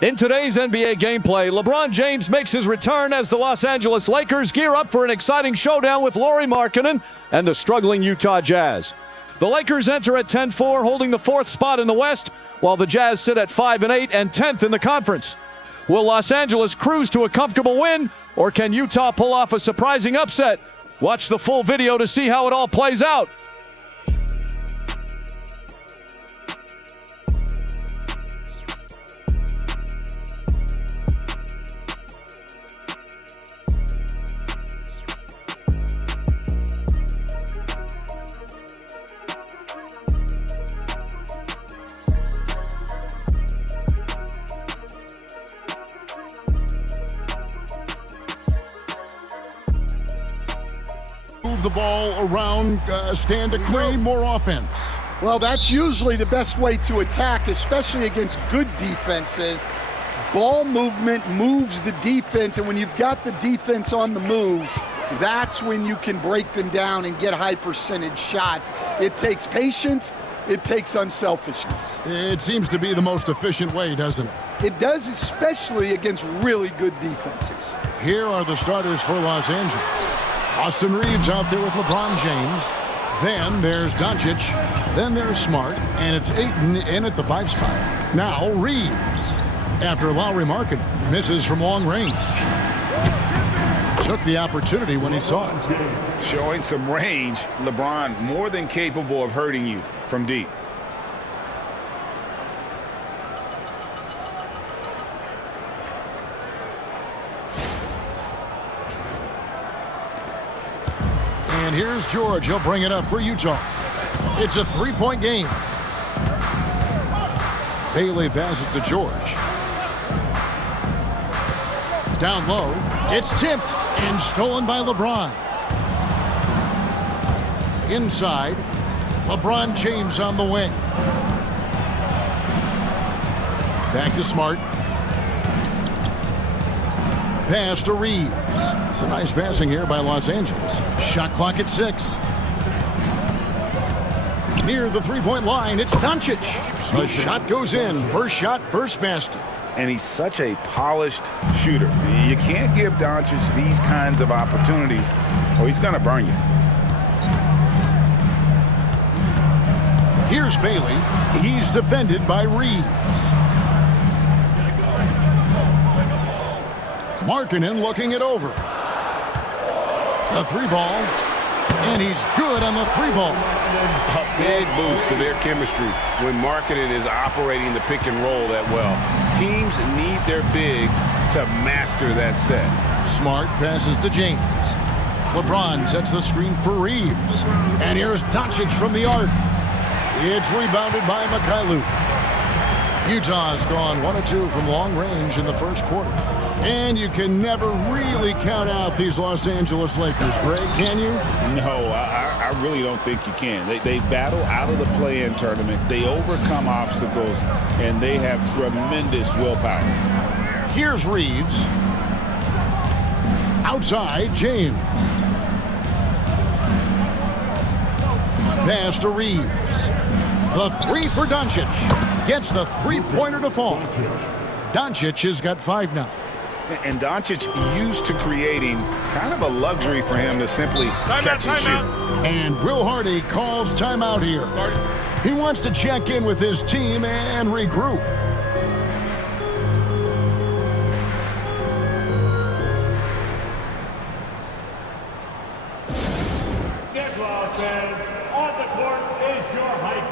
In today's NBA gameplay, LeBron James makes his return as the Los Angeles Lakers gear up for an exciting showdown with Lauri Markkanen and the struggling Utah Jazz. The Lakers enter at 10-4, holding the fourth spot in the West, while the Jazz sit at 5-8 and 10th in the conference. Will Los Angeles cruise to a comfortable win, or can Utah pull off a surprising upset? Watch the full video to see how it all plays out. Move the ball around, stand to create more offense. Well, that's usually the best way to attack, especially against good defenses. Ball movement moves the defense, and when you've got the defense on the move, that's when you can break them down and get high percentage shots. It takes patience, it takes unselfishness. It seems to be the most efficient way, doesn't it? It does, especially against really good defenses. Here are the starters for Los Angeles. Austin Reeves out there with LeBron James. Then there's Doncic. Then there's Smart. And it's Ayton in at the 5 spot. Now Reeves. After Lauri Markkanen misses from long range. Took the opportunity when he saw it. Showing some range, LeBron more than capable of hurting you from deep. And here's George. He'll bring it up for Utah. It's a 3-point game. Bailey passes to George. Down low. It's tipped and stolen by LeBron. Inside. LeBron James on the wing. Back to Smart. Pass to Reeves. It's a nice passing here by Los Angeles. Shot clock at 6. Near the 3-point line, it's Doncic. The shot goes in. First shot, first basket. And he's such a polished shooter. You can't give Doncic these kinds of opportunities or he's going to burn you. Here's Bailey. He's defended by Reeves. Markkanen looking it over. The 3-ball. And he's good on the 3-ball. A big boost to their chemistry when Markkanen is operating the pick and roll that well. Teams need their bigs to master that set. Smart passes to James. LeBron sets the screen for Reeves. And here's Doncic from the arc. It's rebounded by Mikhailuk. Utah's gone 1 of 2 from long range in the first quarter. And you can never really count out these Los Angeles Lakers, Greg, can you? No, I really don't think you can. They battle out of the play-in tournament. They overcome obstacles, and they have tremendous willpower. Here's Reeves. Outside, James. Pass to Reeves. The 3 for Doncic. Gets the 3-pointer to fall. Doncic has got 5 now. And Doncic used to creating kind of a luxury for him to simply catch and shoot. And Will Hardy calls timeout here. He wants to check in with his team and regroup. Los fans, on the court is your hype.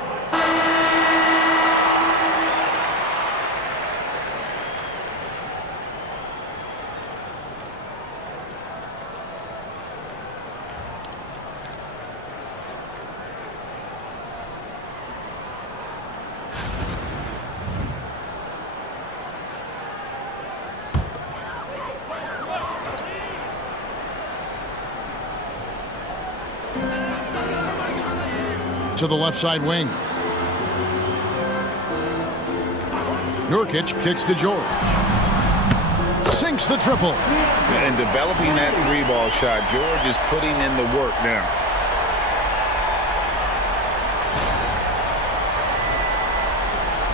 To the left side wing. Nurkic kicks to George. Sinks the triple. And developing that 3-ball shot, George is putting in the work now.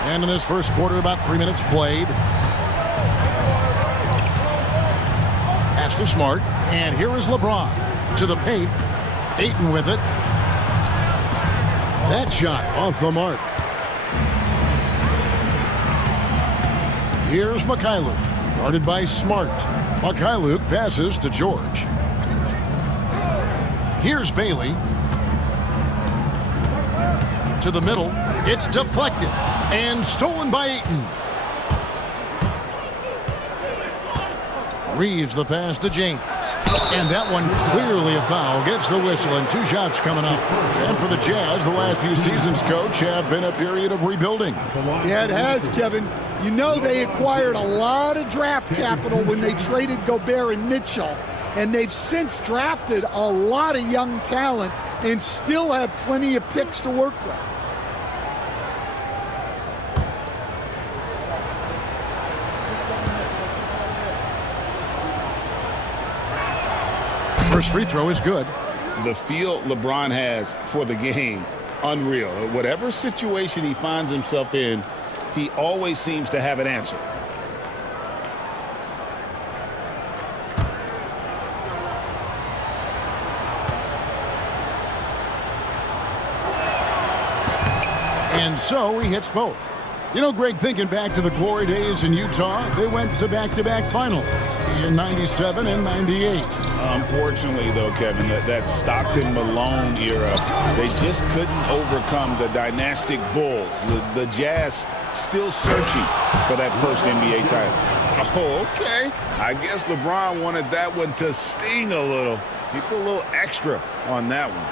And in this first quarter, about 3 minutes played. Pass to Smart. And here is LeBron to the paint. Ayton with it. That shot off the mark. Here's Mikhailuk, guarded by Smart. Mikhailuk passes to George. Here's Bailey. To the middle. It's deflected and stolen by Ayton. Reeves the pass to James. And that one clearly a foul. Gets the whistle and 2 shots coming up. And for the Jazz, the last few seasons, coach, have been a period of rebuilding. Yeah, it has, Kevin. You know they acquired a lot of draft capital when they traded Gobert and Mitchell. And they've since drafted a lot of young talent and still have plenty of picks to work with. First free throw is good. The feel LeBron has for the game, unreal. Whatever situation he finds himself in, he always seems to have an answer. And so he hits both. You know, Greg, thinking back to the glory days in Utah, they went to back-to-back finals in 97 and 98. Unfortunately, though, Kevin, that Stockton-Malone era, they just couldn't overcome the dynastic Bulls. The Jazz still searching for that first NBA title. Oh, okay. I guess LeBron wanted that one to sting a little. He put a little extra on that one.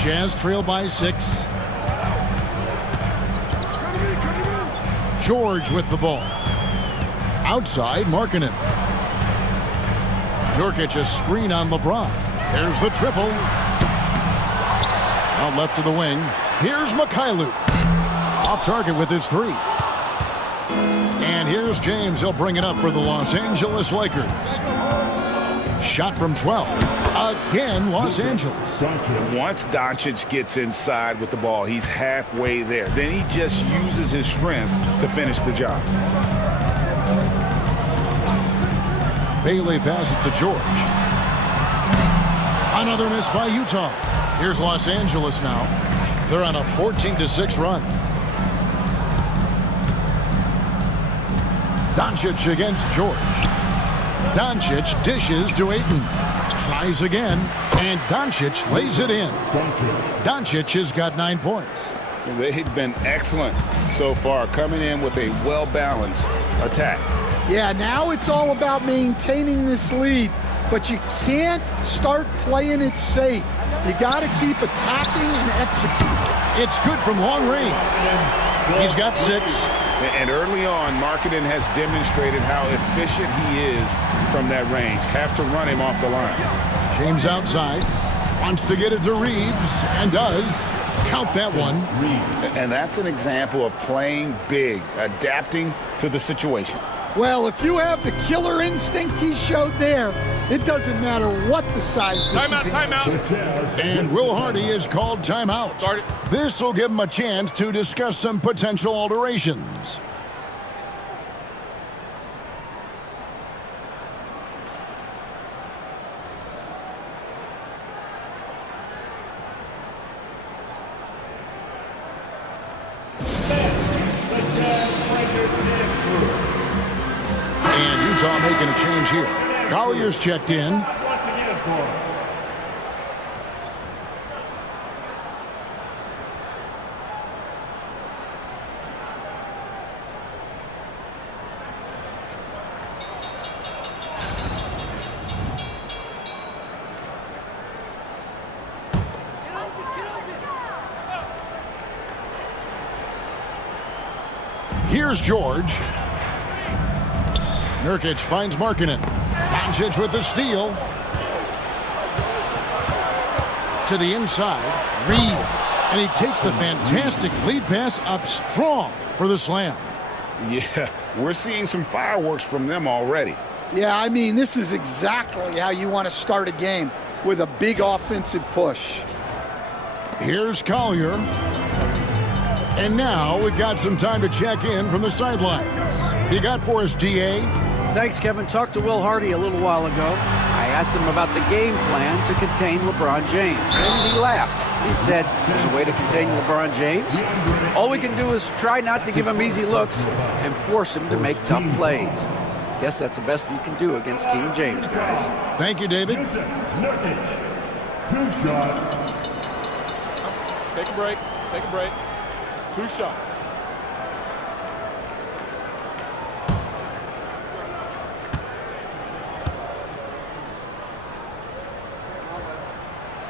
Jazz trail by 6. George with the ball. Outside, Markkanen. Nurkic a screen on LeBron. There's the triple. Out left to the wing. Here's Mikhailuk. Off target with his 3. And here's James. He'll bring it up for the Los Angeles Lakers. Shot from 12. Again, Los Angeles. Once Doncic gets inside with the ball, he's halfway there. Then he just uses his strength to finish the job. Bailey passes to George. Another miss by Utah. Here's Los Angeles now. They're on a 14-6 run. Doncic against George. Doncic dishes to Ayton. Tries again, and Doncic lays it in. Doncic has got 9 points. They've been excellent so far, coming in with a well-balanced attack. Yeah, now it's all about maintaining this lead, but you can't start playing it safe. You got to keep attacking and executing. It's good from long range. He's got 6. And early on, Markkanen has demonstrated how efficient he is from that range. Have to run him off the line. James outside. Wants to get it to Reeves, and does. Count that one. And that's an example of playing big, adapting to the situation. Well, if you have the killer instinct he showed there, it doesn't matter what the size. Timeout. And Will Hardy is called timeout. This will give him a chance to discuss some potential alterations. And Utah making a change here. Collier's checked in. Here's George. Nurkic finds Markkanen. Doncic with the steal. To the inside. Reeves. And he takes the fantastic lead pass up strong for the slam. Yeah, we're seeing some fireworks from them already. Yeah, I mean, this is exactly how you want to start a game, with a big offensive push. Here's Collier. And now we've got some time to check in from the sidelines. You got for us, DA? Thanks, Kevin. Talked to Will Hardy a little while ago. I asked him about the game plan to contain LeBron James, and he laughed. He said, there's a way to contain LeBron James. All we can do is try not to give him easy looks and force him to make tough plays. Guess that's the best you can do against King James, guys. Thank you, David. Nurkic, 2 shots. Take a break. Take a break. 2 shots.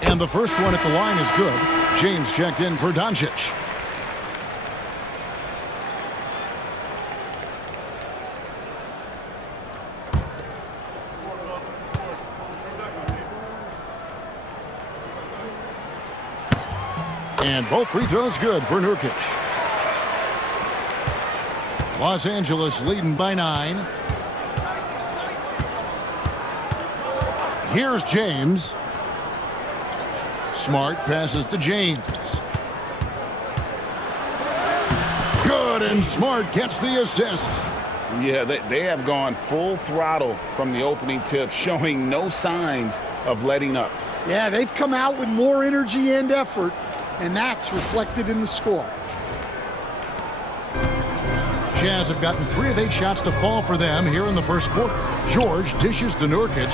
And the first one at the line is good. James checked in for Doncic. And both free throws good for Nurkic. Los Angeles leading by 9. Here's James. Smart passes to James. Good, and Smart gets the assist. Yeah, they have gone full throttle from the opening tip, showing no signs of letting up. Yeah, they've come out with more energy and effort, and that's reflected in the score. Jazz have gotten 3 of 8 shots to fall for them here in the first quarter. George dishes to Nurkic.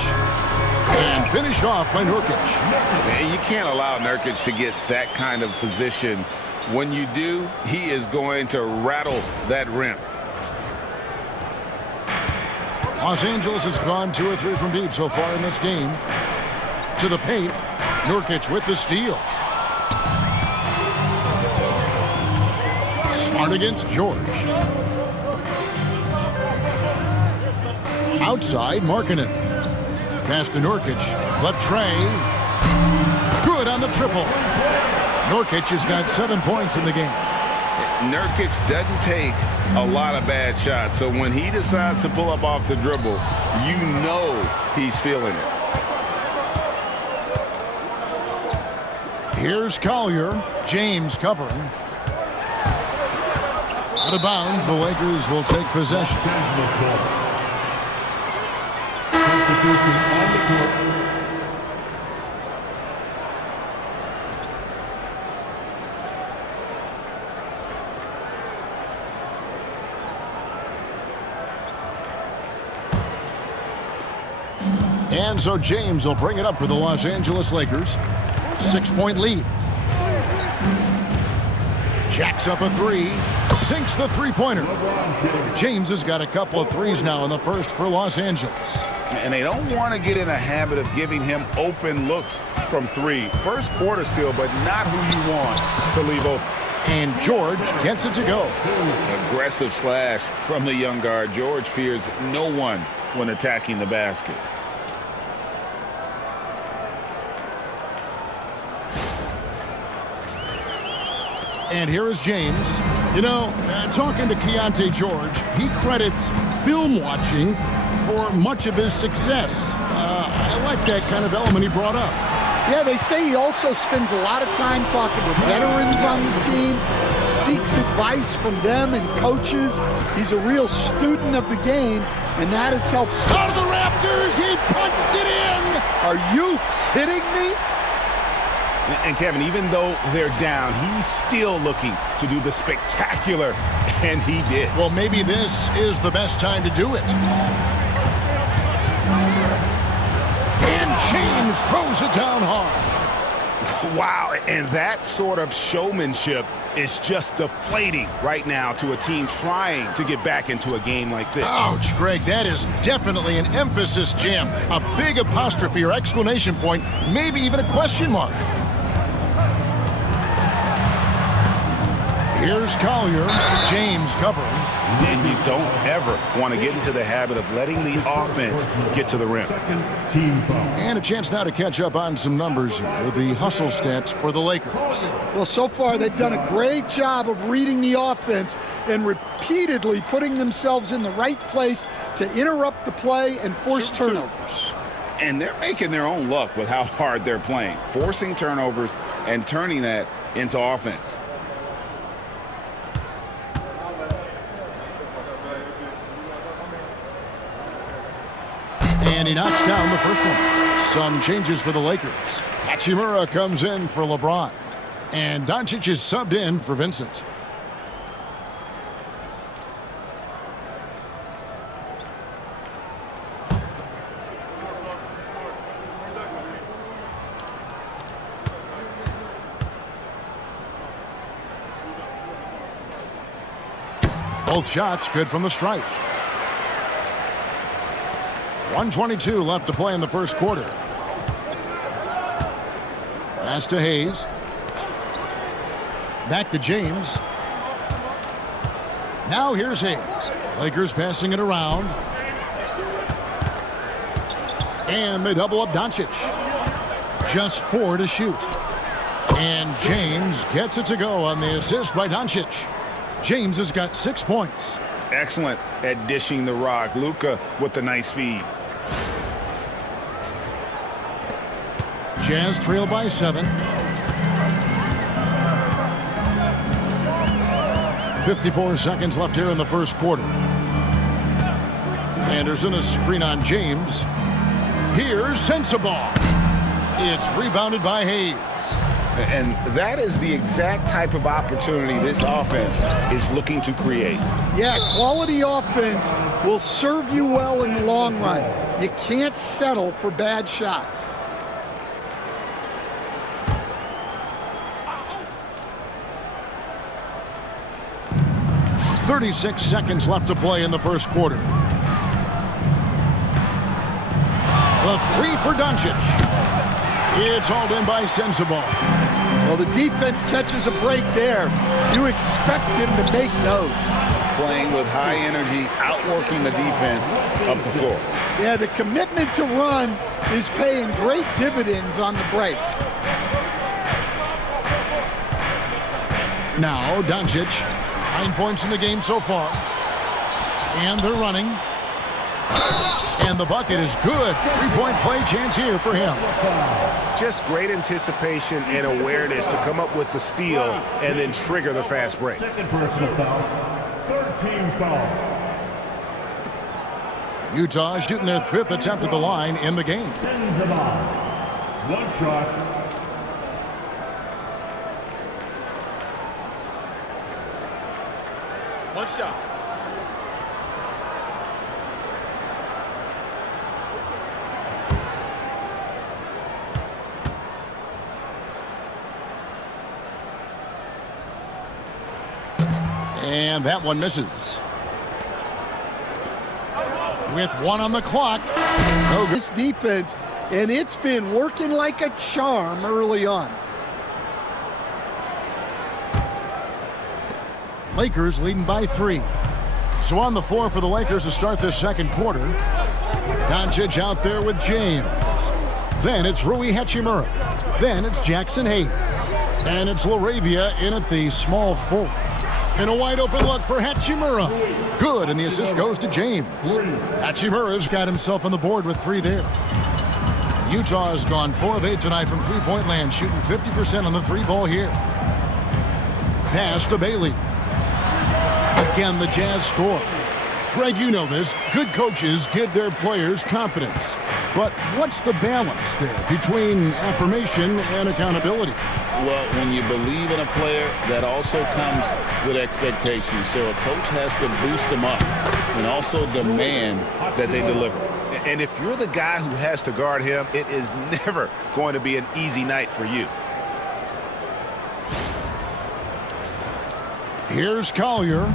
And finished off by Nurkic. Man, you can't allow Nurkic to get that kind of position. When you do, he is going to rattle that rim. Los Angeles has gone 2 or 3 from deep so far in this game. To the paint. Nurkic with the steal. Smart against George. Outside, Markkanen. Pass to Nurkic. Latrey. Good on the triple. Nurkic has got 7 points in the game. Nurkic doesn't take a lot of bad shots, so when he decides to pull up off the dribble, you know he's feeling it. Here's Collier. James covering. Out of bounds, the Lakers will take possession. And so James will bring it up for the Los Angeles Lakers. 6-point lead. Jacks up a 3. Sinks the three-pointer. James has got a couple of threes now in the first for Los Angeles. And they don't want to get in a habit of giving him open looks from 3. First quarter still, but not who you want to leave open. And George gets it to go. Aggressive slash from the young guard. George fears no one when attacking the basket. And here is James. You know, talking to Keontae George, he credits film watching for much of his success. I like that kind of element he brought up. Yeah, they say he also spends a lot of time talking to veterans on the team, seeks advice from them and coaches. He's a real student of the game, and that has helped. Out of the Raptors, he punched it in! Are you kidding me? And Kevin, even though they're down, he's still looking to do the spectacular, and he did. Well, maybe this is the best time to do it. And James throws it down hard. Wow, and that sort of showmanship is just deflating right now to a team trying to get back into a game like this. Ouch, Greg, that is definitely an emphasis jam. A big apostrophe or exclamation point, maybe even a question mark. Here's Collier. James covering. And you don't ever want to get into the habit of letting the offense get to the rim. And a chance now to catch up on some numbers here. The hustle stats for the Lakers. Well, so far they've done a great job of reading the offense and repeatedly putting themselves in the right place to interrupt the play and force turnovers. And they're making their own luck with how hard they're playing, forcing turnovers and turning that into offense. And he knocks down the first one. Some changes for the Lakers. Hachimura comes in for LeBron. And Doncic is subbed in for Vincent. Both shots good from the stripe. 1:22 left to play in the first quarter. Pass to Hayes. Back to James. Now here's Hayes. Lakers passing it around. And they double up Doncic. Just 4 to shoot. And James gets it to go on the assist by Doncic. James has got 6 points. Excellent at dishing the rock. Luka with the nice feed. Jazz trail by 7. 54 seconds left here in the first quarter. Anderson, a screen on James. Here's Sensabaugh. It's rebounded by Hayes. And that is the exact type of opportunity this offense is looking to create. Yeah, quality offense will serve you well in the long run. You can't settle for bad shots. .36 seconds left to play in the first quarter. The three for Doncic. It's hauled in by Sensabaugh. Well, the defense catches a break there. You expect him to make those. Playing with high energy, outworking the defense up the floor. Yeah, the commitment to run is paying great dividends on the break. Now, Doncic, 9 points in the game so far. And they're running. And the bucket is good. 3-point play chance here for him. Just great anticipation and awareness to come up with the steal and then trigger the fast break. Second personal foul. Third team foul. Utah shooting their 5th attempt at the line in the game. Sensabaugh. One shot. One shot. And that one misses. With 1 on the clock. Oh, this defense, and it's been working like a charm early on. Lakers leading by 3. So on the floor for the Lakers to start this second quarter. Doncic out there with James. Then it's Rui Hachimura. Then it's Jackson Hayes. And it's LaRavia in at the small forward. And a wide open look for Hachimura. Good, and the assist goes to James. Hachimura's got himself on the board with 3 there. Utah has gone 4 of 8 tonight from three-point land, shooting 50% on the 3-ball here. Pass to Bailey. Again, the Jazz score. Greg, you know this. Good coaches give their players confidence. But what's the balance there between affirmation and accountability? Well, when you believe in a player, that also comes with expectations. So a coach has to boost them up and also demand that they deliver. And if you're the guy who has to guard him, it is never going to be an easy night for you. Here's Collier.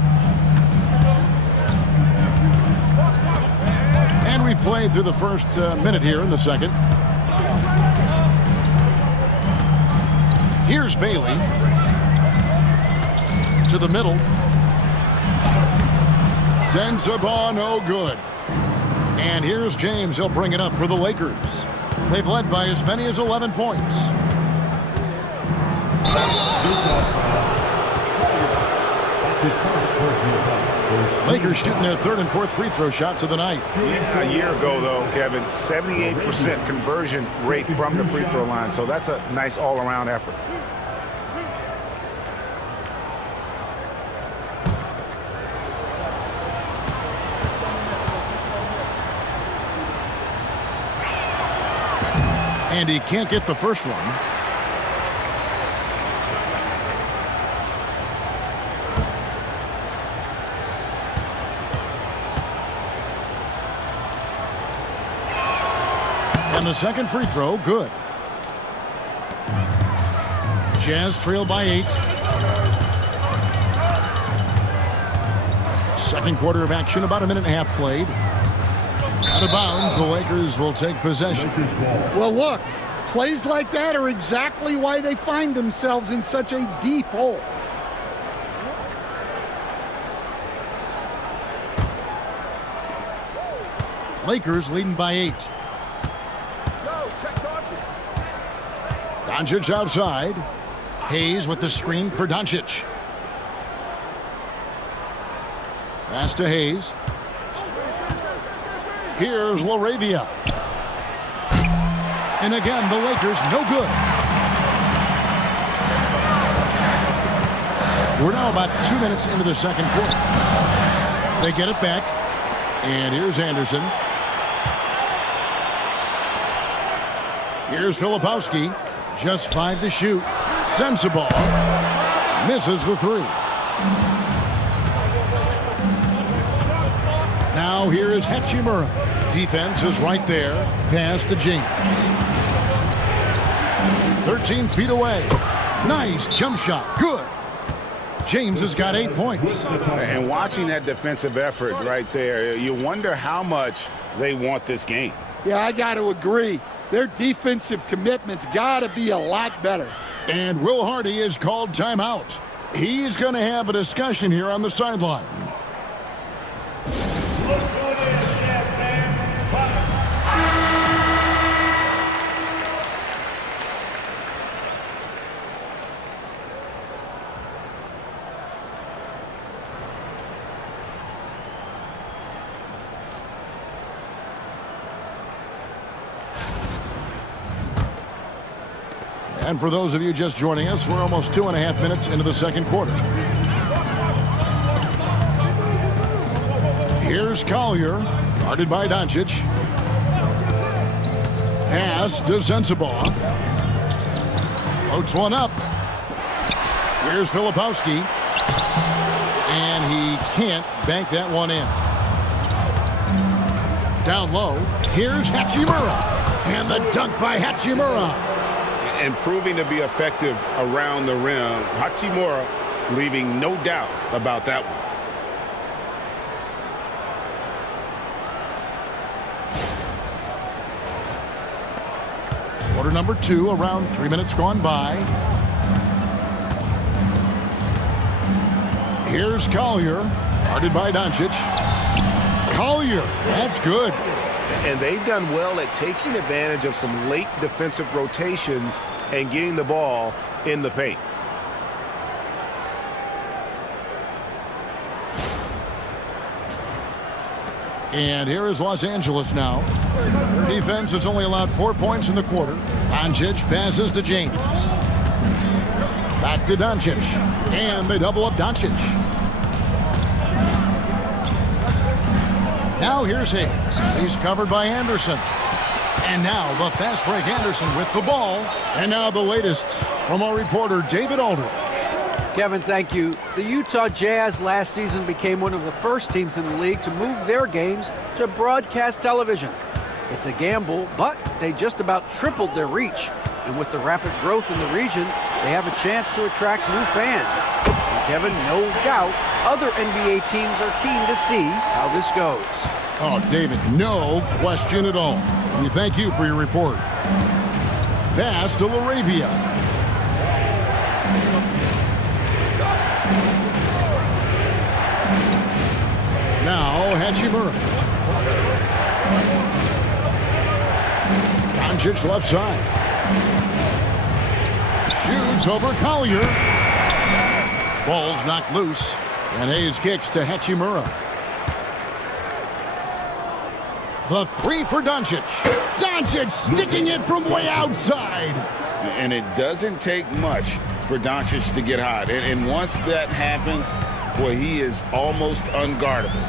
And we've played through the first minute here in the second. Here's Bailey. To the middle. Sensabaugh, no good. And here's James. He'll bring it up for the Lakers. They've led by as many as 11 points. Lakers shooting their 3rd and 4th free throw shots of the night. Yeah, a year ago, though, Kevin, 78% conversion rate from the free throw line. So that's a nice all-around effort. And he can't get the first one. And the second free throw, good. Jazz trail by 8. Second quarter of action, about a minute and a half played. Out of bounds, the Lakers will take possession. Well, look, plays like that are exactly why they find themselves in such a deep hole. Lakers leading by 8. Doncic outside. Hayes with the screen for Doncic. Pass to Hayes. Here's LaRavia. And again, the Lakers no good. We're now about 2 minutes into the second quarter. They get it back. And here's Anderson. Here's Filipowski. Just 5 to shoot. Sensible. Misses the 3. Now here is Hachimura. Defense is right there. Pass to James. 13 feet away. Nice jump shot. Good. James has got 8 points. And watching that defensive effort right there, you wonder how much they want this game. Yeah, I got to agree. Their defensive commitment's got to be a lot better. And Will Hardy is called timeout. He's going to have a discussion here on the sideline. And for those of you just joining us, we're almost 2.5 minutes into the second quarter. Here's Collier, guarded by Doncic. Pass to Sensabaugh. Floats one up. Here's Filipowski. And he can't bank that one in. Down low. Here's Hachimura. And the dunk by Hachimura. And proving to be effective around the rim. Hachimura leaving no doubt about that one. Quarter number 2, around 3 minutes gone by. Here's Collier, guarded by Doncic. Collier, that's good. And they've done well at taking advantage of some late defensive rotations and getting the ball in the paint. And here is Los Angeles now. Their defense has only allowed 4 points in the quarter. Doncic passes to James. Back to Doncic. And they double up Doncic. Now here's Hayes. He's covered by Anderson. And now the fast break Anderson with the ball. And now the latest from our reporter David Aldridge. Kevin, thank you. The Utah Jazz last season became one of the first teams in the league to move their games to broadcast television. It's a gamble, but they just about tripled their reach. And with the rapid growth in the region, they have a chance to attract new fans. And Kevin, no doubt, other NBA teams are keen to see how this goes. Oh, David, no question at all. And we thank you for your report. Pass to LaRavia. Now Hachimura. Doncic left side. Shoots over Collier. Ball's knocked loose. And Hayes kicks to Hachimura. The 3 for Doncic. Doncic sticking it from way outside. And it doesn't take much for Doncic to get hot. And once that happens, boy, he is almost unguardable.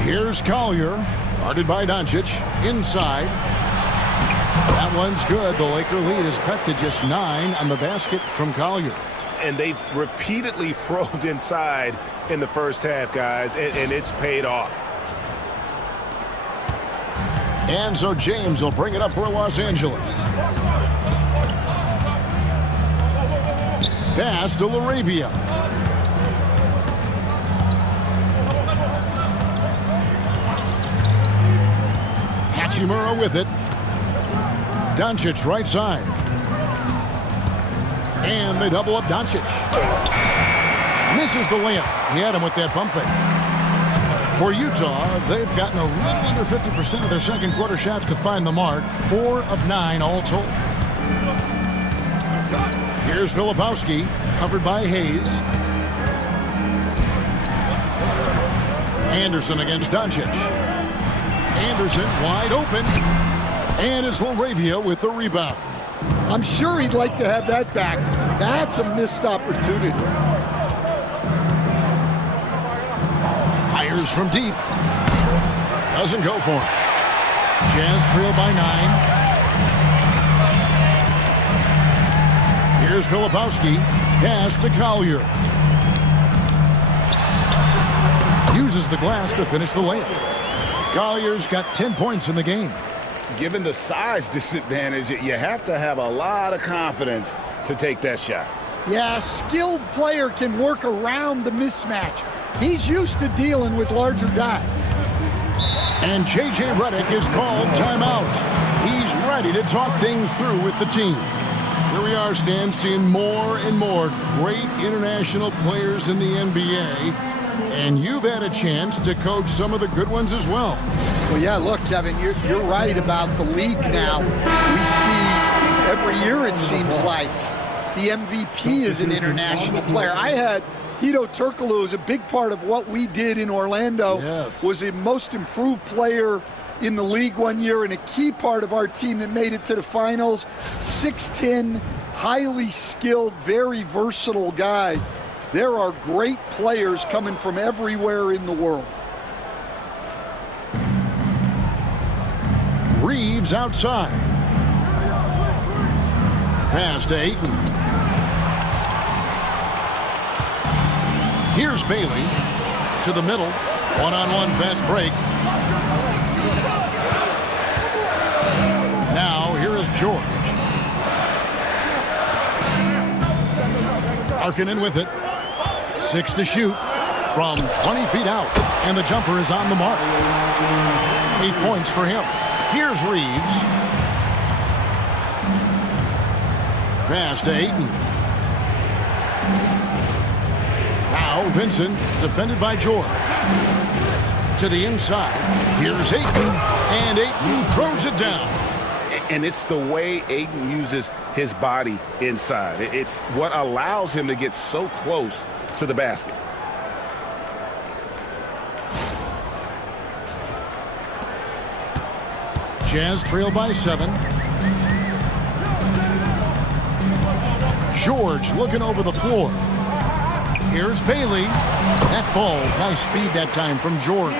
Here's Collier, Guarded by Doncic. Inside. That one's good. The Laker lead is cut to just 9 on the basket from Collier. And they've repeatedly probed inside in the first half, guys, and it's paid off. And so James will bring it up for Los Angeles. Pass to Laravia. Hachimura with it. Doncic right side. And they double up Doncic. Misses the layup. He had him with that pump fake. For Utah, they've gotten a little under 50% of their second quarter shots to find the mark. 4 of 9 all told. Here's Filipowski, covered by Hayes. Anderson against Doncic. Anderson wide open. And it's Laravia with the rebound. I'm sure he'd like to have that back. That's a missed opportunity. Fires from deep. Doesn't go for it. Jazz trail by 9. Here's Filipowski. Pass to Collier. Uses the glass to finish the layup. Collier's got 10 points in the game. Given the size disadvantage, you have to have a lot of confidence to take that shot. Yeah, a skilled player can work around the mismatch. He's used to dealing with larger guys. And J.J. Redick is called timeout. He's ready to talk things through with the team. Here we are, Stan, seeing more and more great international players in the NBA. And you've had a chance to coach some of the good ones as well. Well, yeah, look, Kevin, you're right about the league now. We see every year, it seems like, the MVP is an international player. I had Hedo Turkoglu, who was a big part of what we did in Orlando, was the most improved player in the league one year and a key part of our team that made it to the finals. 6'10", highly skilled, very versatile guy. There are great players coming from everywhere in the world. Reeves outside. Pass to Ayton. Here's Bailey to the middle. One-on-one fast break. Now here is George. Markkanen with it. 6 to shoot from 20 feet out. And the jumper is on the mark. 8 points for him. Here's Reeves. Pass to Ayton. Now Vincent, defended by George. To the inside. Here's Ayton. And Ayton throws it down. And it's the way Ayton uses his body inside. It's what allows him to get so close to the basket. Jazz trail by 7. George looking over the floor. Here's Bailey. That ball, nice speed that time from George.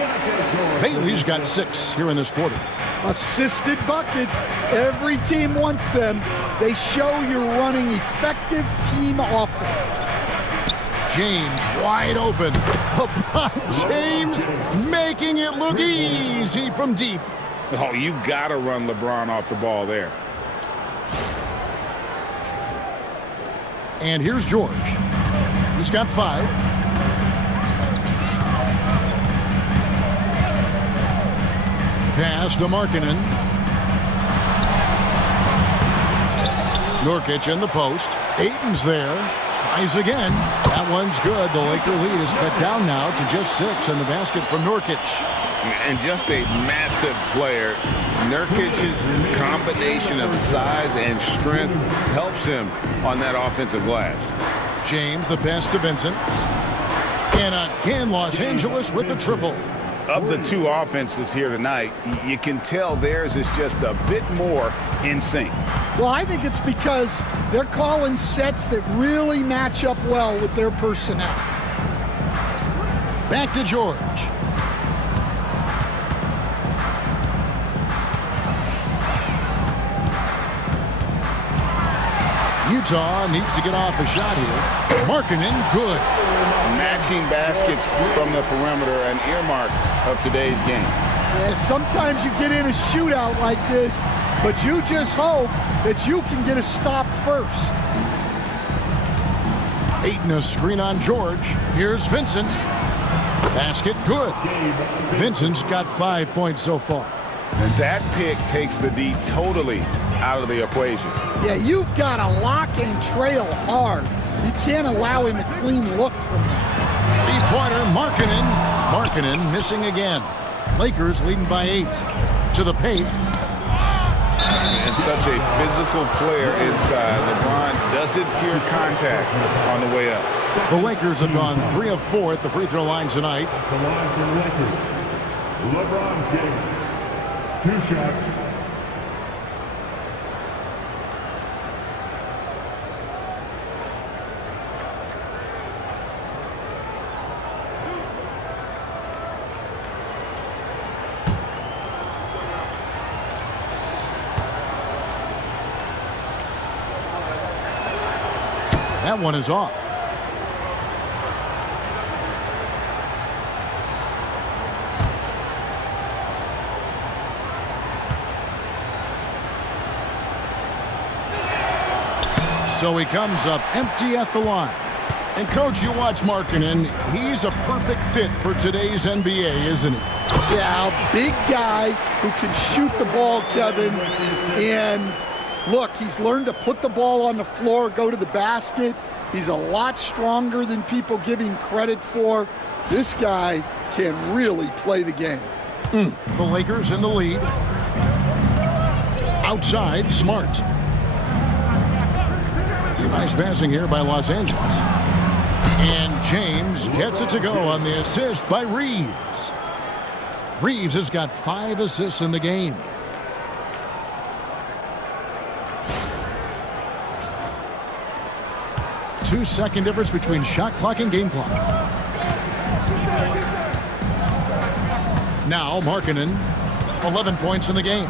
Bailey's got 6 here in this quarter. Assisted buckets. Every team wants them. They show you're running effective team offense. James wide open. LeBron James making it look easy from deep. Oh, you got to run LeBron off the ball there. And here's George. He's got 5. Pass to Markkanen. Nurkic in the post. Ayton's there. Tries again. That one's good. The Laker lead is cut down now to just 6 in the basket from Nurkic. And just a massive player. Nurkic's combination of size and strength helps him on that offensive glass. James, the pass to Vincent. And again, Los Angeles with the triple. Of the two offenses here tonight, you can tell theirs is just a bit more in sync. Well, I think it's because they're calling sets that really match up well with their personnel. Back to George. Utah needs to get off a shot here. Markkanen, good. Matching baskets from the perimeter, an earmark of today's game. Yeah, sometimes you get in a shootout like this, but you just hope that you can get a stop first. Ayton, a screen on George. Here's Vincent. Basket, good. Vincent's got 5 points so far. And that pick takes the D totally out of the equation. Yeah, you've got to lock and trail hard. You can't allow him a clean look from that. Three-pointer, Markkanen. Markkanen missing again. Lakers leading by 8. To the paint. And such a physical player inside. LeBron doesn't fear contact on the way up. The Lakers have gone 3 of 4 at the free throw line tonight. The line for the Lakers. LeBron James. 2 shots. That one is off. So he comes up empty at the line. And, Coach, you watch Markkanen. He's a perfect fit for today's NBA, isn't he? Yeah, a big guy who can shoot the ball, Kevin. And, look, he's learned to put the ball on the floor, go to the basket. He's a lot stronger than people give him credit for. This guy can really play the game. The Lakers in the lead. Outside, Smart. Nice passing here by Los Angeles. And James gets it to go on the assist by Reeves. Reeves has got 5 assists in the game. Two-second difference between shot clock and game clock. Now Markkanen, 11 points in the game.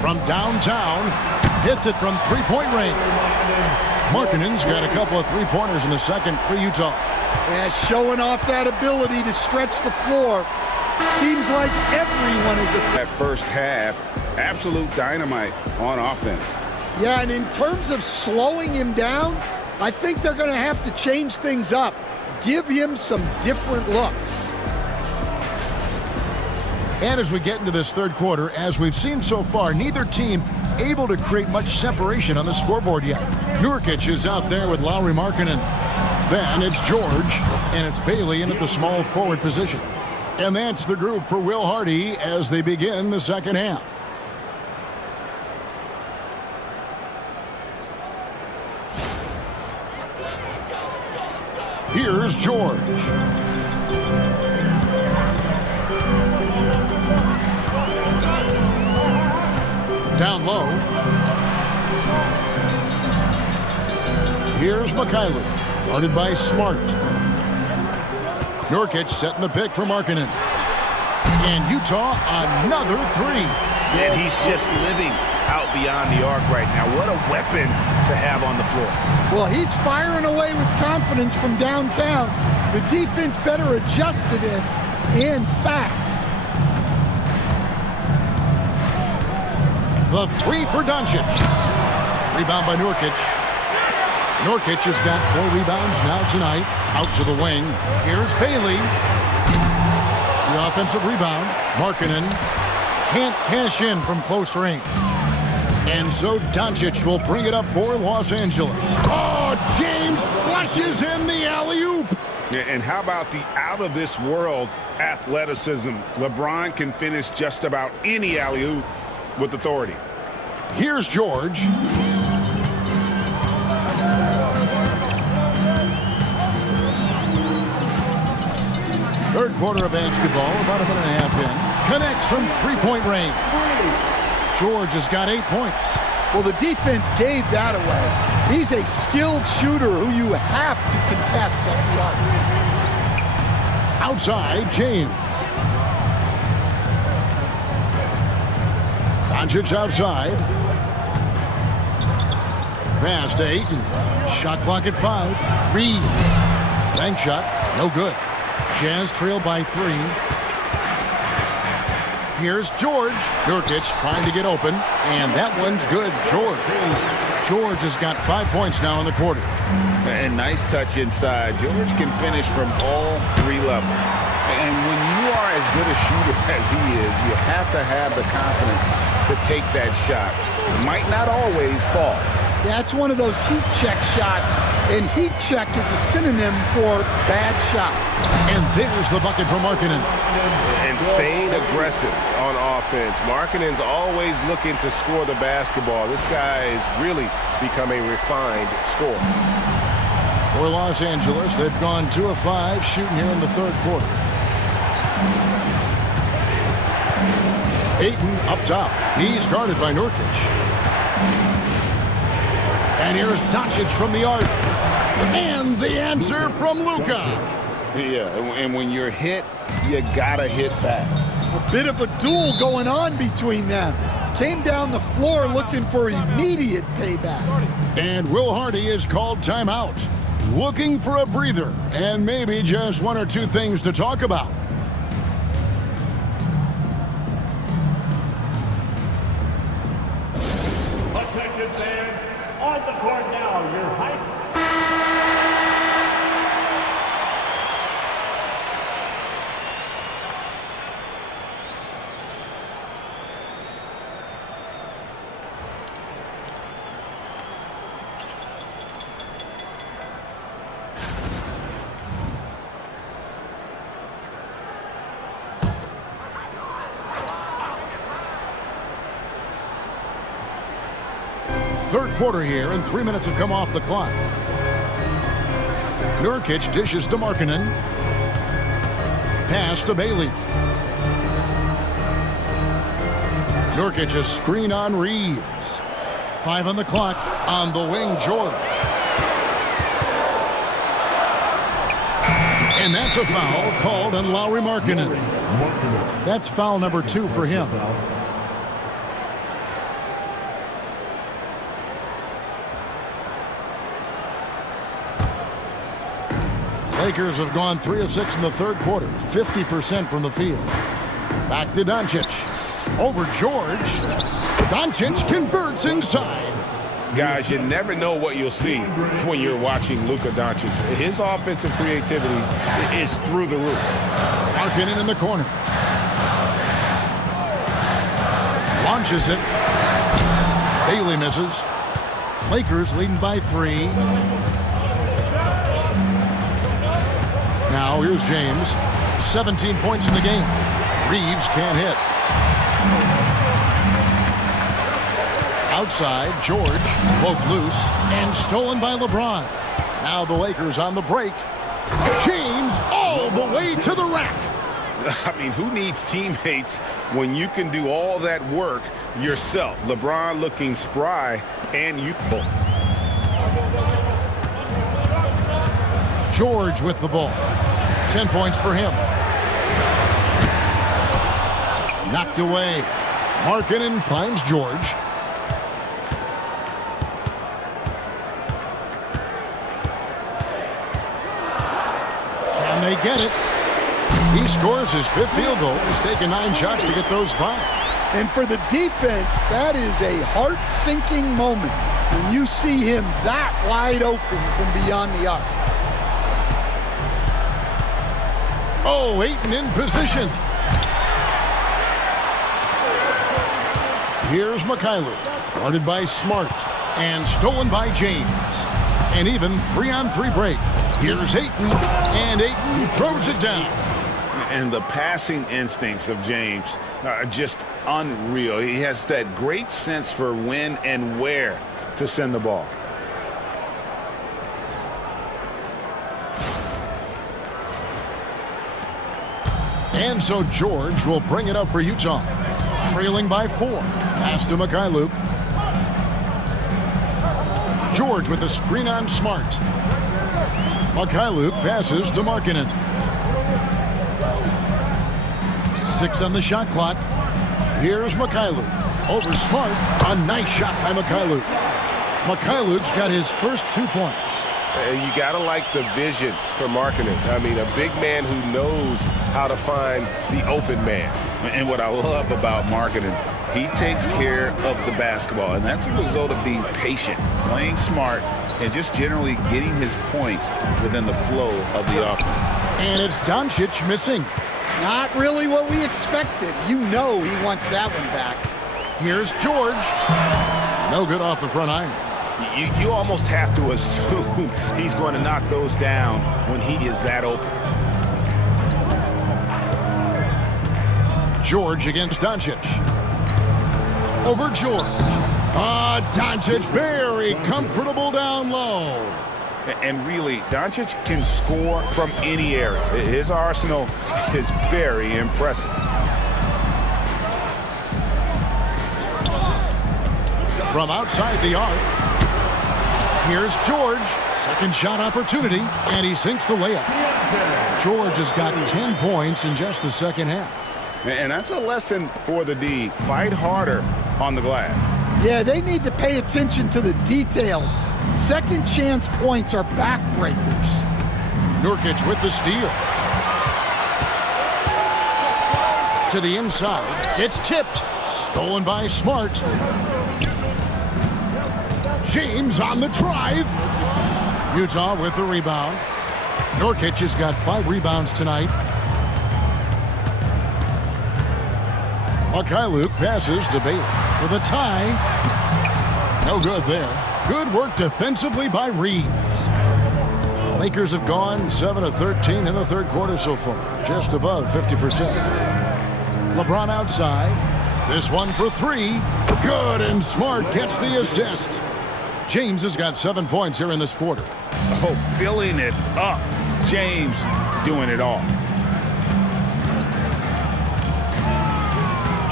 From downtown, hits it from three-point range. Markkanen's got a couple of three-pointers in the second for Utah. Yeah, showing off that ability to stretch the floor. Seems like everyone is That first half, absolute dynamite on offense. Yeah, and in terms of slowing him down, I think they're going to have to change things up. Give him some different looks. And as we get into this third quarter, as we've seen so far, neither team able to create much separation on the scoreboard yet. Nurkic is out there with Lauri Markkanen. Then it's George, and it's Bailey in at the small forward position. And that's the group for Will Hardy as they begin the second half. Here's George. Down low. Here's Mikhailuk, guarded by Smart. Nurkic setting the pick for Markkanen. And Utah, another three. And he's just living out beyond the arc right now. What a weapon to have on the floor. Well, he's firing away with confidence from downtown. The defense better adjust to this, and fast. The three for Doncic. Rebound by Nurkic. Nurkic has got 4 rebounds now tonight. Out to the wing. Here's Bailey. The offensive rebound. Markkanen can't cash in from close range. And so Doncic will bring it up for Los Angeles. Oh, James flushes in the alley-oop. Yeah, and how about the out-of-this-world athleticism? LeBron can finish just about any alley-oop with authority. Here's George. Third quarter of basketball, about a minute and a half in. Connects from three-point range. George has got 8 points. Well, the defense gave that away. He's a skilled shooter who you have to contest at the arc. Outside, James. Doncic outside. Pass to Ayton. Shot clock at 5. Reeves. Bank shot. No good. Jazz trail by 3. Here's George. Nurkic trying to get open. And that one's good. George has got 5 points now in the quarter. And nice touch inside. George can finish from all 3 levels. And when you are as good a shooter as he is, you have to have the confidence to take that shot. It might not always fall. That's one of those heat check shots, and heat check is a synonym for bad shot. And there's the bucket for Markkanen. And staying aggressive on offense. Markkanen's always looking to score the basketball. This guy has really become a refined scorer. For Los Angeles, they've gone 2 of 5 shooting here in the third quarter. Ayton up top. He's guarded by Nurkic. And here's Doncic from the arc. And the answer from Luka. Yeah, and when you're hit, you gotta hit back. A bit of a duel going on between them. Came down the floor looking for immediate payback. And Will Hardy is called timeout. Looking for a breather and maybe just 1 or 2 things to talk about. Attention fans, on the court now, your height. Third quarter here, and 3 minutes have come off the clock. Nurkic dishes to Markkanen. Pass to Bailey. Nurkic a screen on Reeves. 5 on the clock. On the wing, George. And that's a foul called on Lauri Markkanen. That's foul number 2 for him. Lakers have gone 3 of 6 in the third quarter, 50% from the field. Back to Doncic. Over George. Doncic converts inside. Guys, you never know what you'll see when you're watching Luka Doncic. His offensive creativity is through the roof. Markkanen in the corner. Launches it. Bailey misses. Lakers leading by 3. Now here's James. 17 points in the game. Reeves can't hit. Outside, George poked loose and stolen by LeBron. Now the Lakers on the break. James all the way to the rack. I mean, who needs teammates when you can do all that work yourself? LeBron looking spry and youthful. George with the ball. 10 points for him. Knocked away. Markkanen finds George. Can they get it? He scores his 5th field goal. He's taken 9 shots to get those 5. And for the defense, that is a heart-sinking moment when you see him that wide open from beyond the arc. Oh, Ayton in position. Here's Mikhailuk, guarded by Smart, and stolen by James. An even 3-on-3 break. Here's Ayton, and Ayton throws it down. And the passing instincts of James are just unreal. He has that great sense for when and where to send the ball. And so George will bring it up for Utah. Trailing by 4. Pass to Mikhailuk. George with a screen on Smart. Mikhailuk passes to Markkanen. 6 on the shot clock. Here's Mikhailuk. Over Smart. A nice shot by Mikhailuk. Mikhailuk's got his first 2 points. You got to like the vision for Markkanen. I mean, a big man who knows how to find the open man. And what I love about Markkanen, he takes care of the basketball, and that's a result of being patient, playing smart, and just generally getting his points within the flow of the offense. And it's Doncic missing. Not really what we expected. You know he wants that one back. Here's George. No good off the front iron. You almost have to assume he's going to knock those down when he is that open. George against Doncic. Over George. Doncic very comfortable down low. And really, Doncic can score from any area. His arsenal is very impressive. From outside the arc. Here's George. Second shot opportunity, and he sinks the layup. George has got 10 points in just the second half. And that's a lesson for the D. Fight harder on the glass. Yeah, they need to pay attention to the details. Second chance points are backbreakers. Nurkic with the steal. To the inside. It's tipped. Stolen by Smart. James on the drive. Utah with the rebound. Nurkic has got 5 rebounds tonight. Mikhailuk passes to Bailey for the tie. No good there. Good work defensively by Reeves. Lakers have gone 7 of 13 in the third quarter so far, just above 50%. LeBron outside. This one for 3. Good, and Smart gets the assist. James has got 7 points here in this quarter. Oh, filling it up. James doing it all.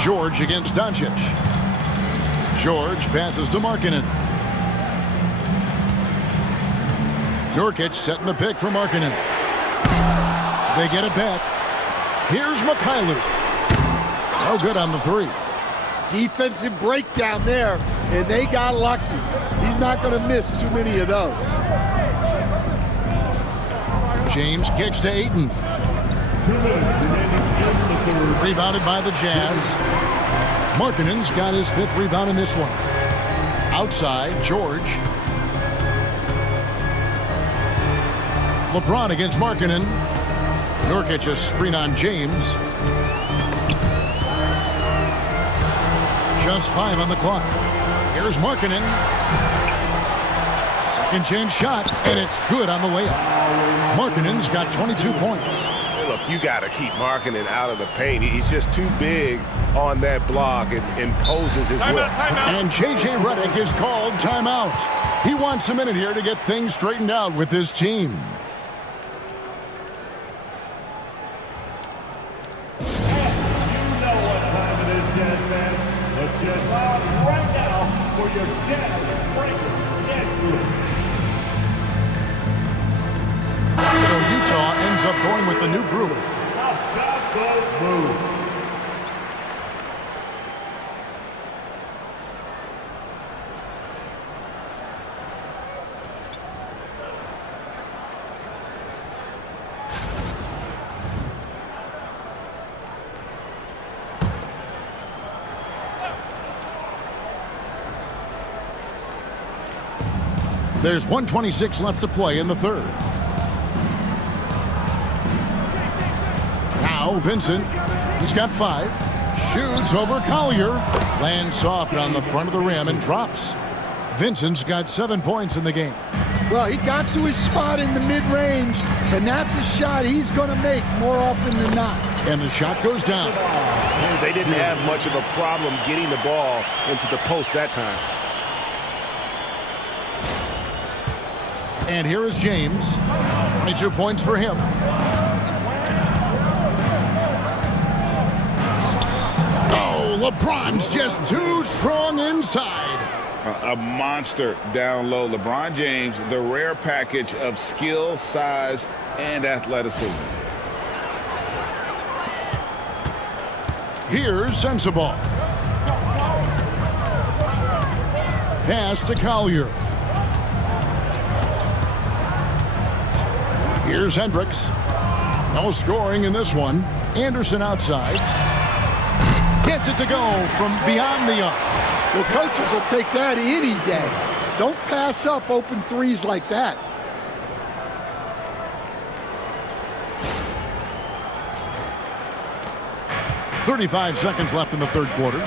George against Doncic. George passes to Markkanen. Nurkic setting the pick for Markkanen. They get it back. Here's Mikhailuk. No good on the 3. Defensive breakdown there, and they got lucky. He's not going to miss too many of those. James kicks to Ayton. Rebounded by the Jazz. Markkanen's got his 5th rebound in this one. Outside, George. LeBron against Markkanen. Nurkic a screen on James. Just 5 on the clock. Here's Markkanen. Second chance shot, and it's good on the layup. Markkanen's got 22 points. Look, you got to keep Markkanen out of the paint. He's just too big on that block and imposes his will. And J.J. Redick is called timeout. He wants a minute here to get things straightened out with his team. You know what time it is, Jazz fans. Let's get loud right now for your Jazz Breaker Network. So Utah ends up going with the new group. Now stop those moves. There's 1:26 left to play in the third. Now Vincent, he's got 5. Shoots over Collier. Lands soft on the front of the rim and drops. Vincent's got 7 points in the game. Well, he got to his spot in the mid-range, and that's a shot he's going to make more often than not. And the shot goes down. They didn't have much of a problem getting the ball into the post that time. And here is James. 22 points for him. Oh, LeBron's just too strong inside. A monster down low. LeBron James, the rare package of skill, size, and athleticism. Here's Sensible. Pass to Collier. Here's Hendricks. No scoring in this one. Anderson outside. Gets it to go from beyond the arc. Well, coaches will take that any day. Don't pass up open threes like that. .35 seconds left in the third quarter.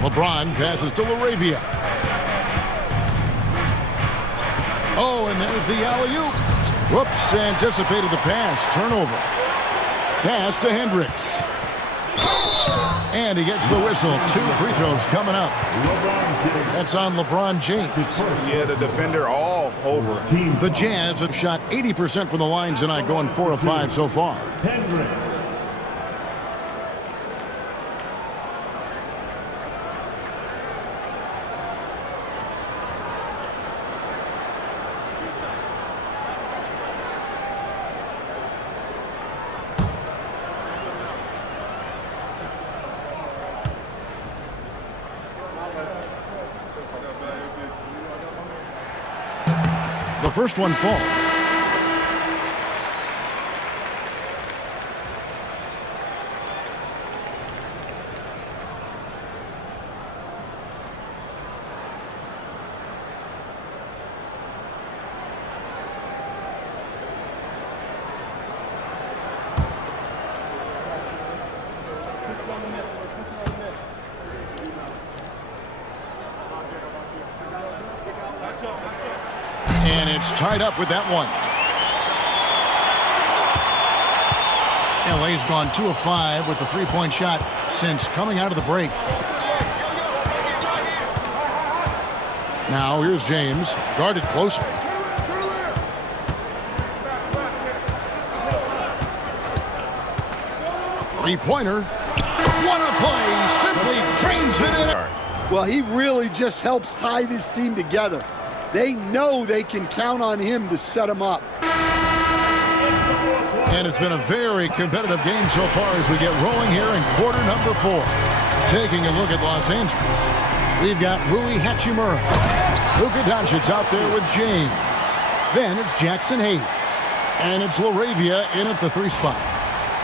LeBron passes to LaRavia. Oh, and there's the alley-oop. Whoops, anticipated the pass. Turnover. Pass to Hendricks. And he gets the whistle. 2 free throws coming up. That's on LeBron James. Yeah, the defender all over. The Jazz have shot 80% from the line tonight, going 4 of 5 so far. The first one falls. And it's tied up with that one. LA's gone 2 of 5 with the three-point shot since coming out of the break. Now here's James, guarded closer. Three-pointer. What a play! Simply drains it in. Well, he really just helps tie this team together. They know they can count on him to set them up. And it's been a very competitive game so far as we get rolling here in quarter number 4. Taking a look at Los Angeles, we've got Rui Hachimura. Luka Doncic out there with James. Then it's Jackson Hayes. And it's LaRavia in at the 3 spot.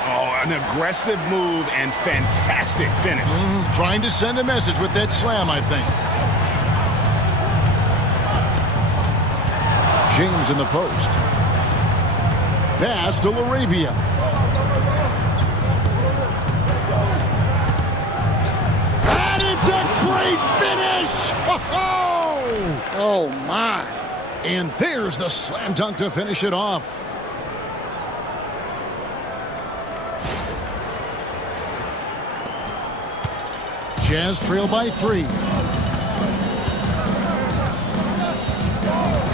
Oh, an aggressive move and fantastic finish. Trying to send a message with that slam, I think. James in the post. Pass to LaRavia. And it's a great finish! Oh, my. And there's the slam dunk to finish it off. Jazz trail by 3.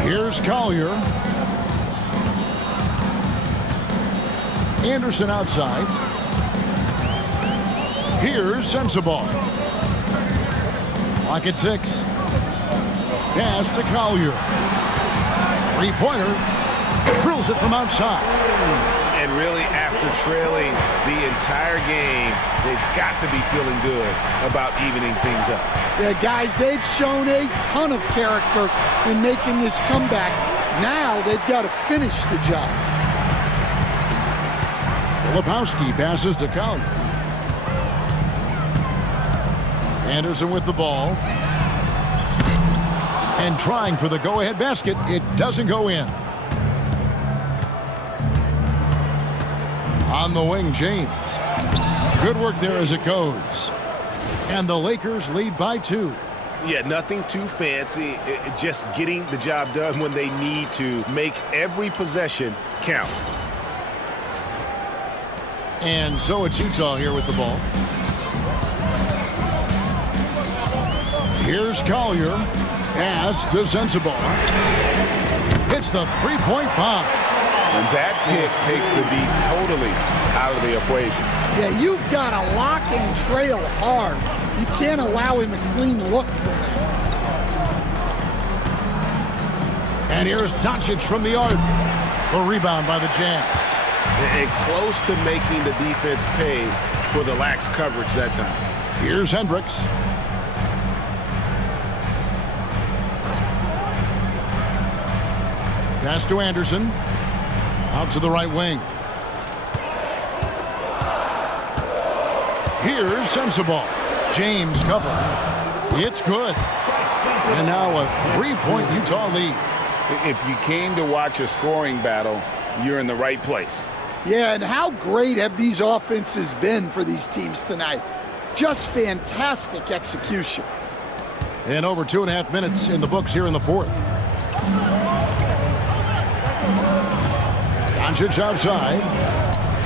Here's Collier. Anderson outside. Here's Sensible. Clock at 6. Pass to Collier. Three-pointer. Drills it from outside. And really, after trailing the entire game, they've got to be feeling good about evening things up. Yeah, guys, they've shown a ton of character in making this comeback. Now they've got to finish the job. Filipowski passes to Collier. Anderson with the ball. And trying for the go-ahead basket. It doesn't go in. On the wing, James. Good work there as it goes. And the Lakers lead by 2. Yeah, nothing too fancy. Just getting the job done when they need to. Make every possession count. And so it's Utah here with the ball. Here's Collier. Pass to Sensible. It's the three-point bomb. And that pick takes the beat totally out of the equation. Yeah, you've got to lock and trail hard. You can't allow him a clean look from that. And here's Doncic from the arc. The rebound by the Jazz. And close to making the defense pay for the lax coverage that time. Here's Hendricks. Pass to Anderson. Out to the right wing. Here's Sensible. James covering. It's good. And now a 3-point Utah lead. If you came to watch a scoring battle, you're in the right place. Yeah, and how great have these offenses been for these teams tonight? Just fantastic execution. And over 2.5 minutes in the books here in the fourth. Doncic outside.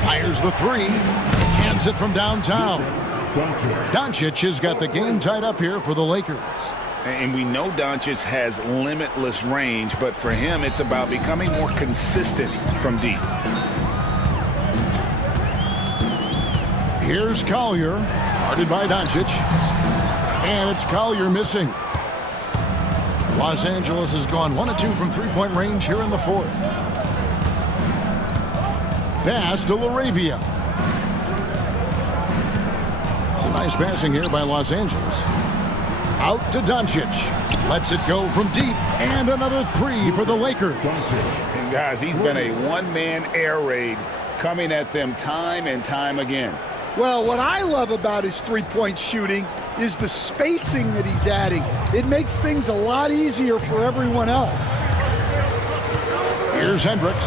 Fires the three. Cans it from downtown. Doncic has got the game tied up here for the Lakers. And we know Doncic has limitless range, but for him, it's about becoming more consistent from deep. Here's Collier, guarded by Doncic. And it's Collier missing. Los Angeles has gone 1 of 2 from three-point range here in the fourth. Pass to LaRavia. It's a nice passing here by Los Angeles. Out to Doncic. Lets it go from deep. And another three for the Lakers. And guys, he's been a one-man air raid coming at them time and time again. Well, what I love about his three-point shooting is the spacing that he's adding. It makes things a lot easier for everyone else. Here's Hendricks.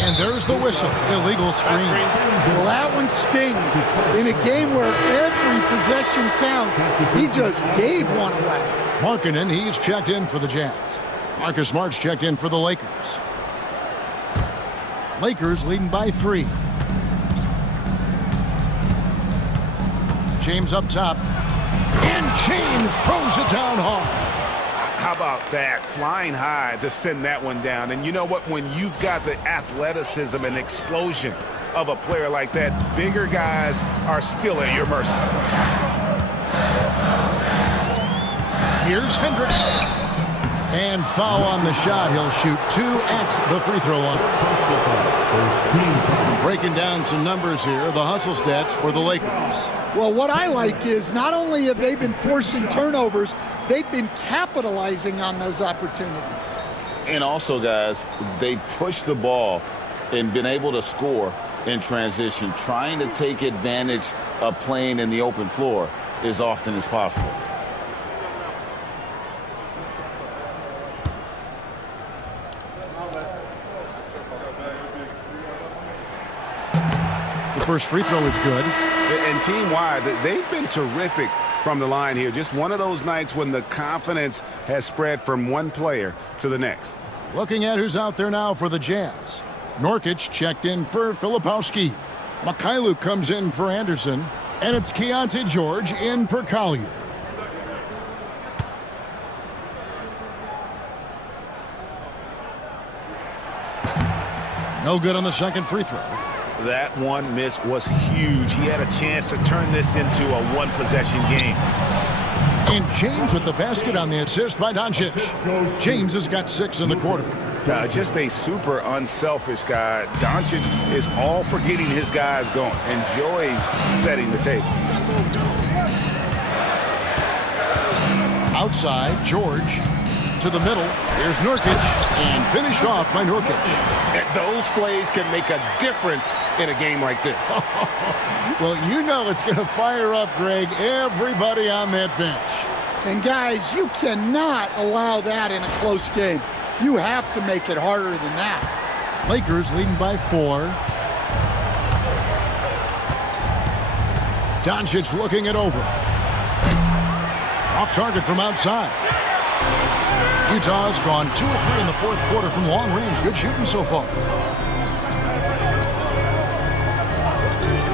And there's the whistle. Illegal screen. Well, that one stings. In a game where every possession counts, he just gave one away. Markkanen, he's checked in for the Jazz. Marcus Smart's checked in for the Lakers. Lakers leading by 3. James up top. And James throws it down hard. How about that? Flying high to send that one down. And you know what? When you've got the athleticism and explosion of a player like that, bigger guys are still at your mercy. Here's Hendricks. And foul on the shot. He'll shoot 2 at the free throw line. Breaking down some numbers here, the hustle stats for the Lakers. Well, what I like is not only have they been forcing turnovers, they've been capitalizing on those opportunities. And also, guys, they push the ball and been able to score in transition, trying to take advantage of playing in the open floor as often as possible. The first free throw is good. And team-wide, they've been terrific from the line here. Just one of those nights when the confidence has spread from one player to the next. Looking at who's out there now for the Jazz. Nurkic checked in for Filipowski. Mikhailuk comes in for Anderson. And it's Keontae George in for Collier. No good on the second free throw. That one miss was huge. He had a chance to turn this into a one-possession game. And James with the basket on the assist by Doncic. James has got 6 in the quarter. Just a super unselfish guy. Doncic is all for getting his guys going. Enjoys setting the table. Outside, George to the middle. Here's Nurkic, and finished off by Nurkic. Those plays can make a difference in a game like this. Well, you know it's going to fire up, Greg, everybody on that bench. And guys, you cannot allow that in a close game. You have to make it harder than that. Lakers leading by 4. Doncic looking it over. Off target from outside. Utah's gone 2 of 3 in the fourth quarter from long range. Good shooting so far.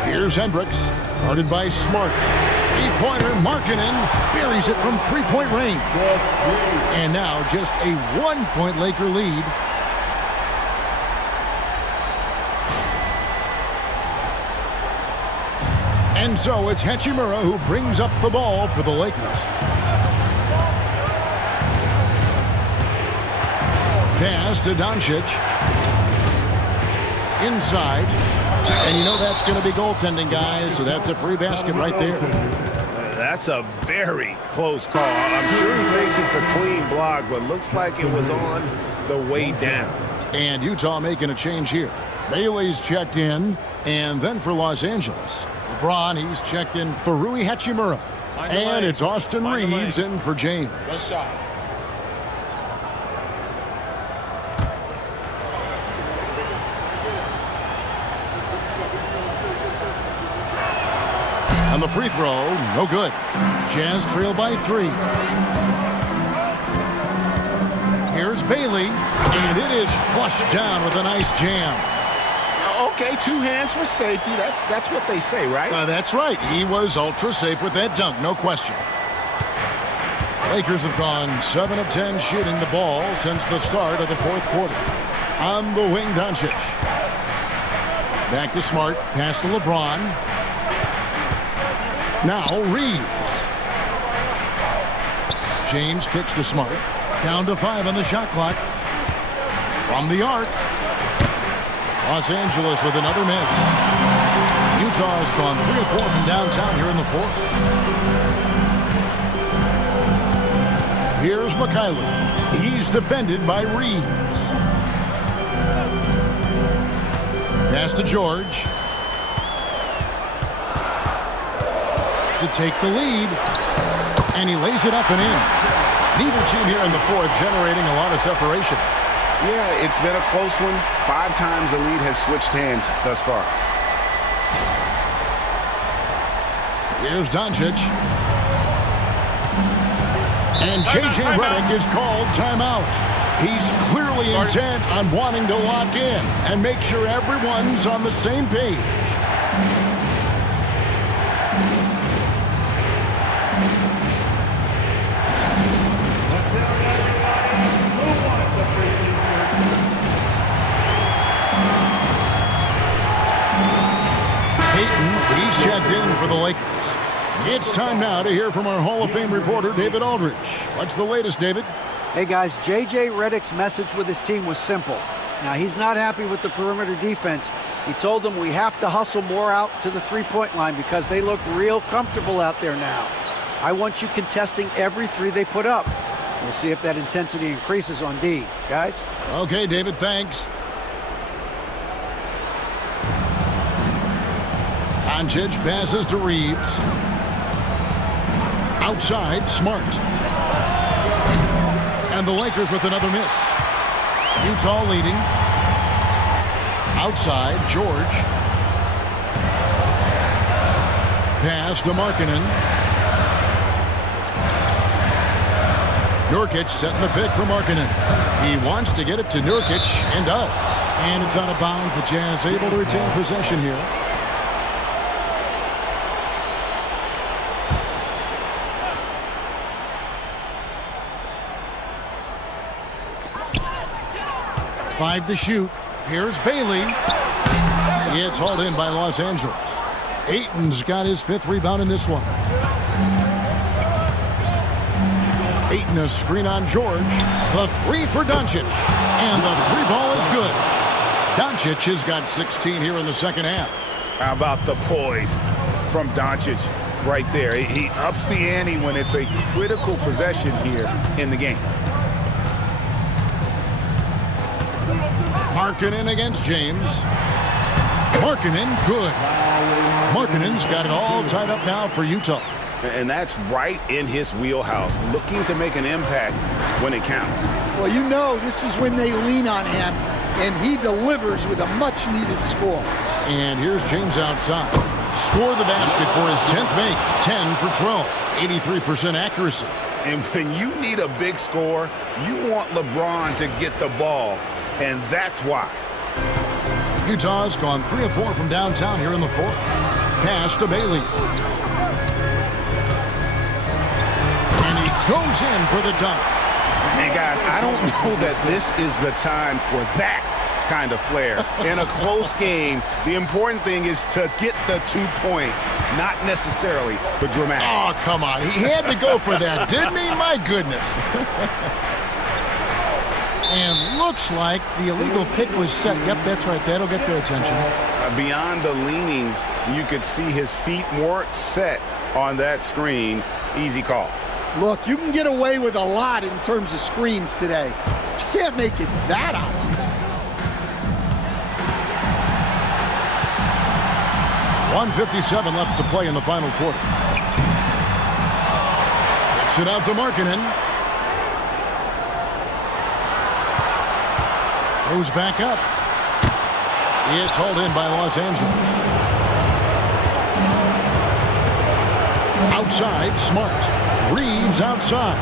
Here's Hendricks, guarded by Smart. Three-pointer, Markkanen buries it from three-point range. And now just a 1-point Laker lead. And so it's Hachimura who brings up the ball for the Lakers. Pass to Doncic. Inside. And you know that's going to be goaltending, guys, so that's a free basket right there. That's a very close call. I'm sure he thinks it's a clean block, but looks like it was on the way down. And Utah making a change here. Bailey's checked in, and then for Los Angeles, LeBron, he's checked in for Rui Hachimura. And it's Austin Reeves in for James. Good shot. And the free throw, no good. Jazz trail by 3. Here's Bailey, and it is flushed down with a nice jam. Okay, 2 hands for safety. That's what they say, right? That's right. He was ultra safe with that dunk, no question. Lakers have gone 7 of 10 shooting the ball since the start of the 4th quarter. On the wing, Doncic. Back to Smart, pass to LeBron. Now Reeves. James kicks to Smart. Down to 5 on the shot clock. From the arc. Los Angeles with another miss. Utah has gone 3 of 4 from downtown here in the 4th. Here's Mikhailuk. He's defended by Reeves. Pass to George. To take the lead. And he lays it up and in. Neither team here in the 4th generating a lot of separation. Yeah, it's been a close one. 5 times the lead has switched hands thus far. Here's Doncic. And J.J. Redick is called timeout. He's clearly intent on wanting to lock in and make sure everyone's on the same page. He's checked in for the Lakers. It's time now to hear from our Hall of Fame reporter, David Aldridge. What's the latest, David? Hey, guys, J.J. Redick's message with his team was simple. Now, he's not happy with the perimeter defense. He told them we have to hustle more out to the three-point line because they look real comfortable out there now. I want you contesting every 3 they put up. We'll see if that intensity increases on D. Guys? Okay, David, thanks. Doncic passes to Reeves. Outside, Smart. And the Lakers with another miss. Utah leading. Outside, George. Pass to Markkanen. Nurkic setting the pick for Markkanen. He wants to get it to Nurkic and does. And it's out of bounds. The Jazz able to retain possession here. Five to shoot. Here's Bailey. It's hauled in by Los Angeles. Ayton's got his 5th rebound in this one. Ayton a screen on George. The 3 for Doncic. And the 3 ball is good. Doncic has got 16 here in the second half. How about the poise from Doncic right there? He ups the ante when it's a critical possession here in the game. Markkanen against James. Markkanen, good. Markkanen's got it all tied up now for Utah. And that's right in his wheelhouse, looking to make an impact when it counts. Well, you know this is when they lean on him, and he delivers with a much-needed score. And here's James outside. Score the basket for his 10th make. 10 for 12. 83% accuracy. And when you need a big score, you want LeBron to get the ball. And that's why. Utah's gone 3 of 4 from downtown here in the 4th. Pass to Bailey. And he goes in for the dunk. And guys, I don't know that this is the time for that kind of flair. In a close game, the important thing is to get the 2 points, not necessarily the dramatics. Oh, come on. He had to go for that, didn't he? My goodness. And looks like the illegal pick was set. Yep, that's right. That'll get their attention. Beyond the leaning, you could see his feet weren't set on that screen. Easy call. Look, you can get away with a lot in terms of screens today. But you can't make it that obvious. 1:57 left to play in the final quarter. Kicks it out to Markkanen. Goes back up. It's hauled in by Los Angeles. Outside, Smart. Reeves outside.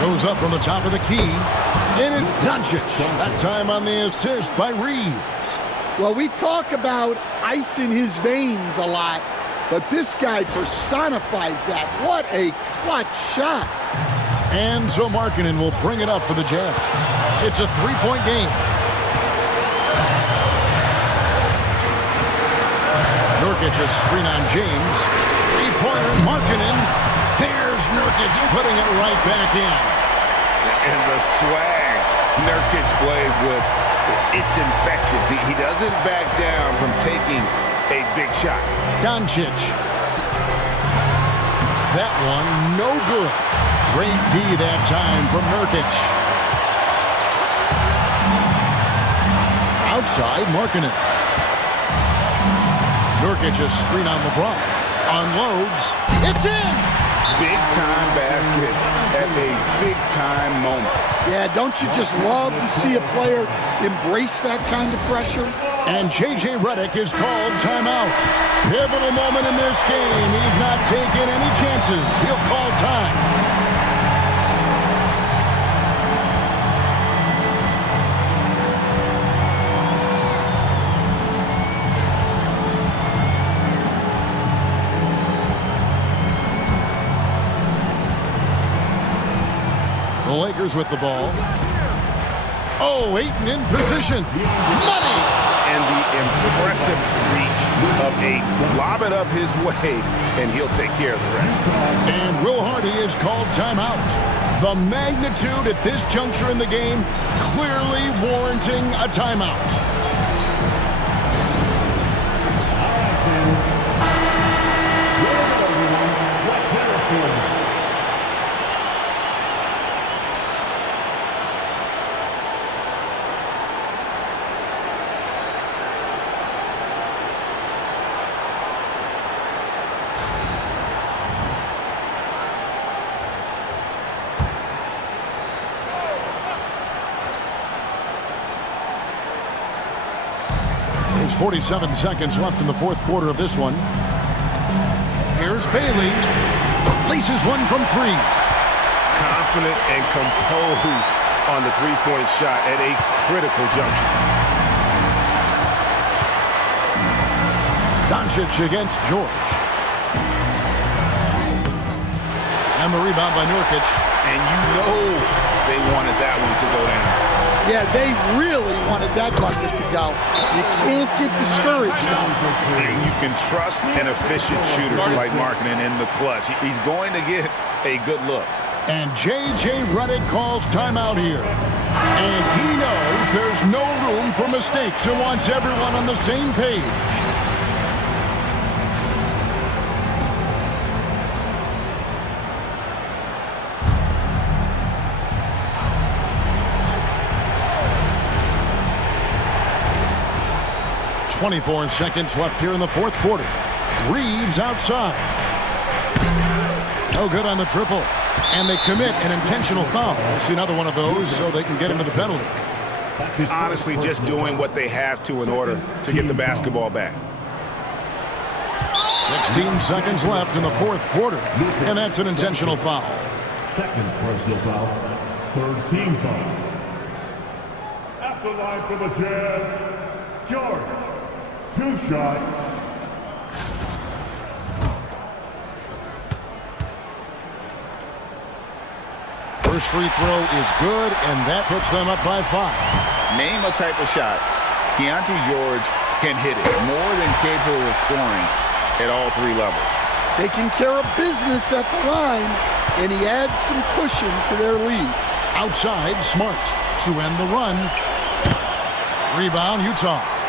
Goes up from the top of the key. And it's Doncic. That time on the assist by Reeves. Well, we talk about ice in his veins a lot, but this guy personifies that. What a clutch shot. And so Markkanen will bring it up for the Jazz. It's a three-point game. Nurkic a screen on James. Three-pointer, Markkanen. There's Nurkic putting it right back in. And the swag Nurkic plays with, it's infectious. He doesn't back down from taking a big shot. Doncic. That one, no good. Great D that time from Nurkic. Outside, Markkanen. Nurkic a screen on LeBron. Unloads. It's in! Big-time basket at a big-time moment. Yeah, don't you just love to see a player embrace that kind of pressure? And J.J. Redick is called timeout. Pivotal moment in this game. He's not taking any chances. He'll call time. The Lakers with the ball. Oh, Ayton in position. Money! And the impressive reach of Ayton. Lob it up his way, and he'll take care of the rest. And Will Hardy is called timeout. The magnitude at this juncture in the game clearly warranting a timeout. There's 47 seconds left in the fourth quarter of this one. Here's Bailey. Laces one from three. Confident and composed on the three-point shot at a critical juncture. Doncic against George. And the rebound by Nurkic. And you know they wanted that one to go down. Yeah, they really wanted that bucket to go. You can't get discouraged, though. And you can trust an efficient shooter like Markkanen in the clutch. He's going to get a good look. And J.J. Redick calls timeout here. And he knows there's no room for mistakes and wants everyone on the same page. .24 seconds left here in the fourth quarter. Reeves outside. No good on the triple. And they commit an intentional foul. We'll see another one of those so they can get into the penalty. Honestly, just doing what they have to in order to get the basketball back. 16 seconds left in the fourth quarter. And that's an intentional foul. Second personal foul. Third team foul. At the line for the Jazz, George. 2 shots. First free throw is good, and that puts them up by 5. Name a type of shot Keontae George can hit it. More than capable of scoring at all 3 levels. Taking care of business at the line. and he adds some cushion to their lead. Outside, Smart to end the run. Rebound, Utah.